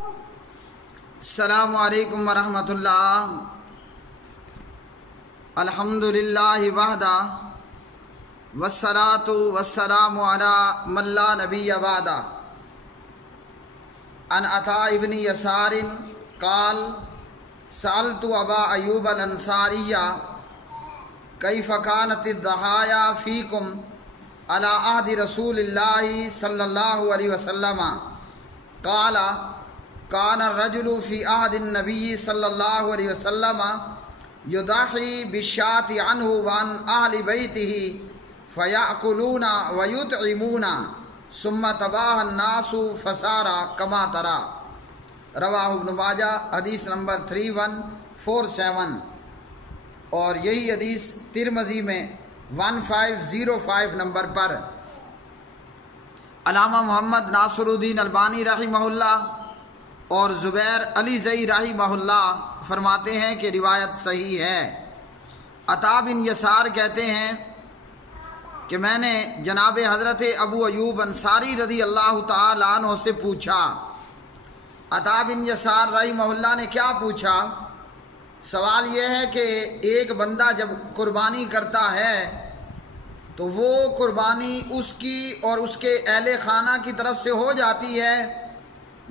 السلام علیکم ورحمۃ اللہ۔ الحمدللہ وحدہ والصلاۃ والسلام علی من لا نبی بعدہ۔ عن عطاء بن یسار قال سألت ابا ایوب الانصاری کیف کانت الضحایا فیکم علی عہد رسول اللہ صلی اللہ علیہ وسلم قال کان الرجل فی عہد النبی صلی اللہ علیہ وسلم یضحی بالشاة عنہ وعن اہل بیتہ فیأکلون ویطعمون ثم تباہ الناس فصار کما ترى۔ رواہ ابن ماجہ، حدیث نمبر 3147، اور یہی حدیث ترمذی میں 1505 نمبر پر۔ علامہ محمد ناصر الدین البانی رحمہ اللہ اور زبیر علی زئی رحمہ اللہ فرماتے ہیں کہ روایت صحیح ہے۔ عطاء بن یسار کہتے ہیں کہ میں نے جناب حضرت ابو ایوب انصاری رضی اللہ تعالی عنہ سے پوچھا۔ عطاء بن یسار رحمہ اللہ نے کیا پوچھا؟ سوال یہ ہے کہ ایک بندہ جب قربانی کرتا ہے تو وہ قربانی اس کی اور اس کے اہل خانہ کی طرف سے ہو جاتی ہے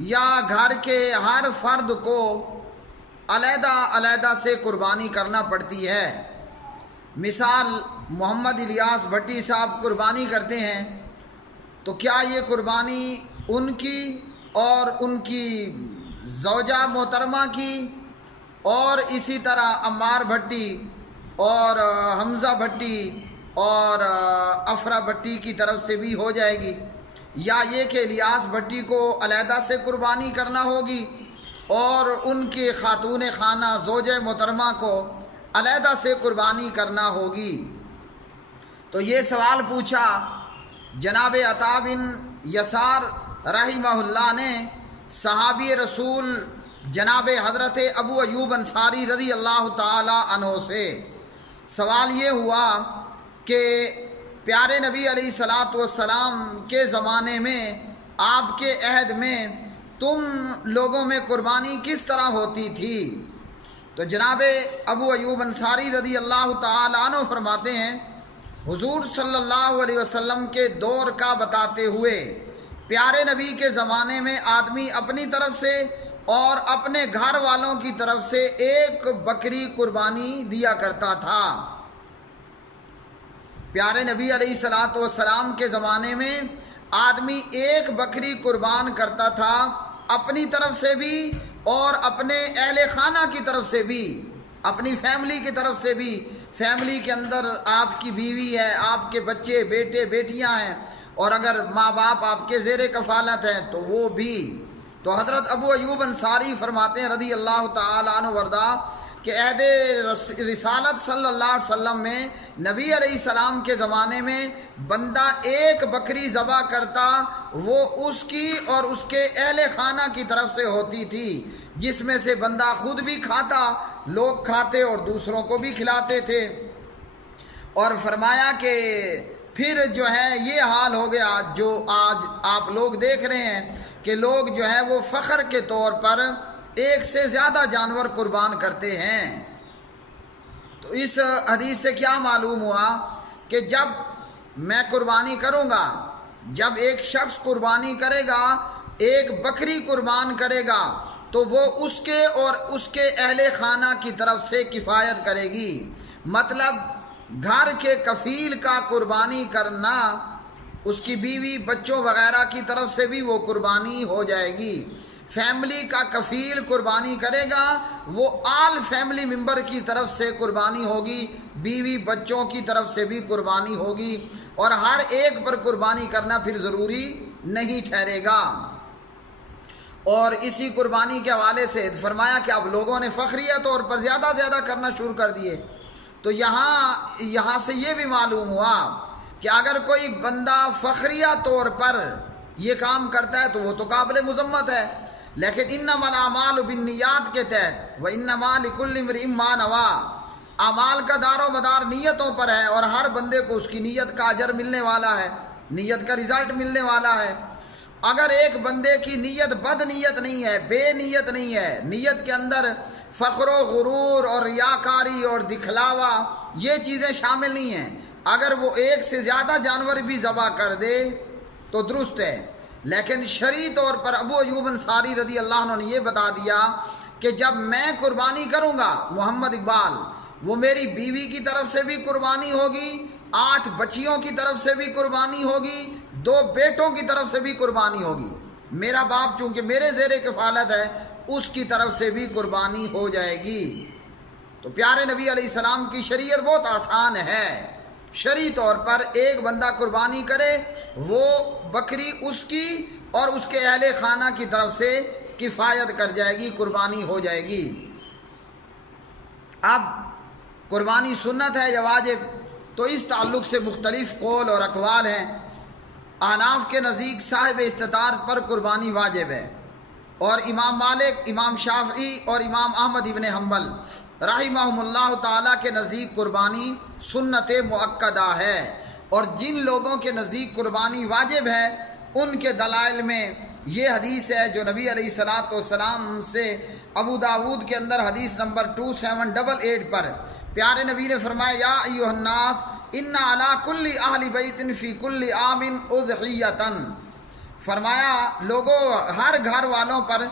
یا گھر کے ہر فرد کو علیحدہ علیحدہ سے قربانی کرنا پڑتی ہے؟ مثال محمد الیاس بھٹی صاحب قربانی کرتے ہیں تو کیا یہ قربانی ان کی اور ان کی زوجہ محترمہ کی اور اسی طرح عمار بھٹی اور حمزہ بھٹی اور افرا بھٹی کی طرف سے بھی ہو جائے گی، یا یہ کہ الیاس بھٹی کو علیحدہ سے قربانی کرنا ہوگی اور ان کے خاتون خانہ زوجہ محترمہ کو علیحدہ سے قربانی کرنا ہوگی؟ تو یہ سوال پوچھا جناب عطاء بن یسار رحمہ اللہ نے صحابی رسول جناب حضرت ابو ایوب انصاری رضی اللہ تعالی عنہ سے۔ سوال یہ ہوا کہ پیارے نبی علیہ الصلاۃ والسلام کے زمانے میں، آپ کے عہد میں تم لوگوں میں قربانی کس طرح ہوتی تھی؟ تو جناب ابو ایوب انصاری رضی اللہ تعالی عنہ فرماتے ہیں حضور صلی اللہ علیہ وسلم کے دور کا بتاتے ہوئے پیارے نبی کے زمانے میں آدمی اپنی طرف سے اور اپنے گھر والوں کی طرف سے ایک بکری قربانی دیا کرتا تھا۔ پیارے نبی علیہ الصلاۃ والسلام کے زمانے میں آدمی ایک بکری قربان کرتا تھا، اپنی طرف سے بھی اور اپنے اہل خانہ کی طرف سے بھی، اپنی فیملی کی طرف سے بھی۔ فیملی کے اندر آپ کی بیوی ہے، آپ کے بچے بیٹے بیٹیاں ہیں، اور اگر ماں باپ آپ کے زیر کفالت ہیں تو وہ بھی۔ تو حضرت ابو ایوب انصاری فرماتے ہیں رضی اللہ تعالی عنہ وردہ کہ عہد رسالت صلی اللہ علیہ وسلم میں نبی علیہ السلام کے زمانے میں بندہ ایک بکری ذبح کرتا، وہ اس کی اور اس کے اہل خانہ کی طرف سے ہوتی تھی، جس میں سے بندہ خود بھی کھاتا، لوگ کھاتے اور دوسروں کو بھی کھلاتے تھے۔ اور فرمایا کہ پھر جو ہے یہ حال ہو گیا جو آج آپ لوگ دیکھ رہے ہیں کہ لوگ جو ہے وہ فخر کے طور پر ایک سے زیادہ جانور قربان کرتے ہیں۔ تو اس حدیث سے کیا معلوم ہوا کہ جب میں قربانی کروں گا، جب ایک شخص قربانی کرے گا، ایک بکری قربان کرے گا، تو وہ اس کے اور اس کے اہل خانہ کی طرف سے کفایت کرے گی۔ مطلب گھر کے کفیل کا قربانی کرنا، اس کی بیوی بچوں وغیرہ کی طرف سے بھی وہ قربانی ہو جائے گی۔ فیملی کا کفیل قربانی کرے گا، وہ آل فیملی ممبر کی طرف سے قربانی ہوگی، بیوی بچوں کی طرف سے بھی قربانی ہوگی، اور ہر ایک پر قربانی کرنا پھر ضروری نہیں ٹھہرے گا۔ اور اسی قربانی کے حوالے سے فرمایا کہ اب لوگوں نے فخریہ طور پر زیادہ زیادہ کرنا شروع کر دیے۔ تو یہاں سے یہ بھی معلوم ہوا کہ اگر کوئی بندہ فخریہ طور پر یہ کام کرتا ہے تو وہ تو قابل مذمت ہے، لیکن انما الاعمال بالنیات کے تحت وانما لکل امرئ ما نوی، اعمال کا دار و مدار نیتوں پر ہے، اور ہر بندے کو اس کی نیت کا اجر ملنے والا ہے، نیت کا رزلٹ ملنے والا ہے۔ اگر ایک بندے کی نیت بد نیت نہیں ہے، بے نیت نہیں ہے، نیت کے اندر فخر و غرور اور ریاکاری اور دکھلاوا یہ چیزیں شامل نہیں ہیں، اگر وہ ایک سے زیادہ جانور بھی ذبح کر دے تو درست ہے۔ لیکن شرعی طور پر ابو ایوب انصاری رضی اللہ عنہ نے یہ بتا دیا کہ جب میں قربانی کروں گا محمد اقبال، وہ میری بیوی کی طرف سے بھی قربانی ہوگی، 8 بچیوں کی طرف سے بھی قربانی ہوگی، 2 بیٹوں کی طرف سے بھی قربانی ہوگی، میرا باپ چونکہ میرے زیر کفالت ہے اس کی طرف سے بھی قربانی ہو جائے گی۔ تو پیارے نبی علیہ السلام کی شریعت بہت آسان ہے، شرعی طور پر ایک بندہ قربانی کرے، وہ بکری اس کی اور اس کے اہل خانہ کی طرف سے کفایت کر جائے گی، قربانی ہو جائے گی۔ اب قربانی سنت ہے یا واجب، تو اس تعلق سے مختلف قول اور اقوال ہیں۔ احناف کے نزدیک صاحب استطاعت پر قربانی واجب ہے، اور امام مالک، امام شافعی اور امام احمد ابن حنبل رحمہم اللہ تعالیٰ کے نزدیک قربانی سنت مؤکدہ ہے، اور جن لوگوں کے نزدیک قربانی واجب ہے ان کے دلائل میں یہ حدیث ہے جو نبی علیہ الصلوۃ والسلام سے ابو داود کے اندر حدیث نمبر 2788 پر پیارے نبی نے فرمایا یا ایھا الناس ان علی کل اہل بیت فی کل عام اضحیۃ، فرمایا لوگوں ہر گھر والوں پر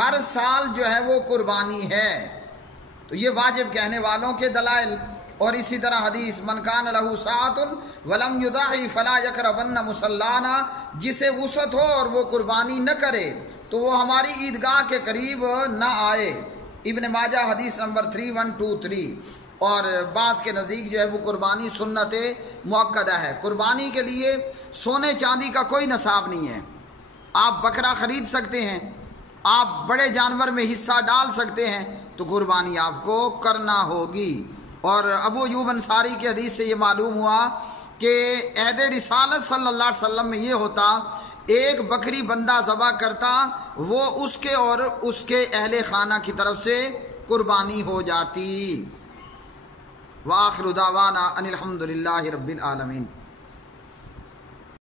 ہر سال جو ہے وہ قربانی ہے، تو یہ واجب کہنے والوں کے دلائل۔ اور اسی طرح حدیث من کان لہ سعۃ ولم یضحی فلا یقربن مصلانا، جسے وسعت ہو اور وہ قربانی نہ کرے تو وہ ہماری عیدگاہ کے قریب نہ آئے، ابن ماجہ حدیث نمبر 3123۔ اور بعض کے نزدیک جو ہے وہ قربانی سنت مؤکدہ ہے۔ قربانی کے لیے سونے چاندی کا کوئی نصاب نہیں ہے، آپ بکرا خرید سکتے ہیں، آپ بڑے جانور میں حصہ ڈال سکتے ہیں، تو قربانی آپ کو کرنا ہوگی۔ اور ابو ایوب انصاری کی حدیث سے یہ معلوم ہوا کہ عہد رسالت صلی اللہ علیہ وسلم میں یہ ہوتا، ایک بکری بندہ ذبح کرتا، وہ اس کے اور اس کے اہل خانہ کی طرف سے قربانی ہو جاتی۔ وآخر دعوانا ان الحمد للہ رب العالمین۔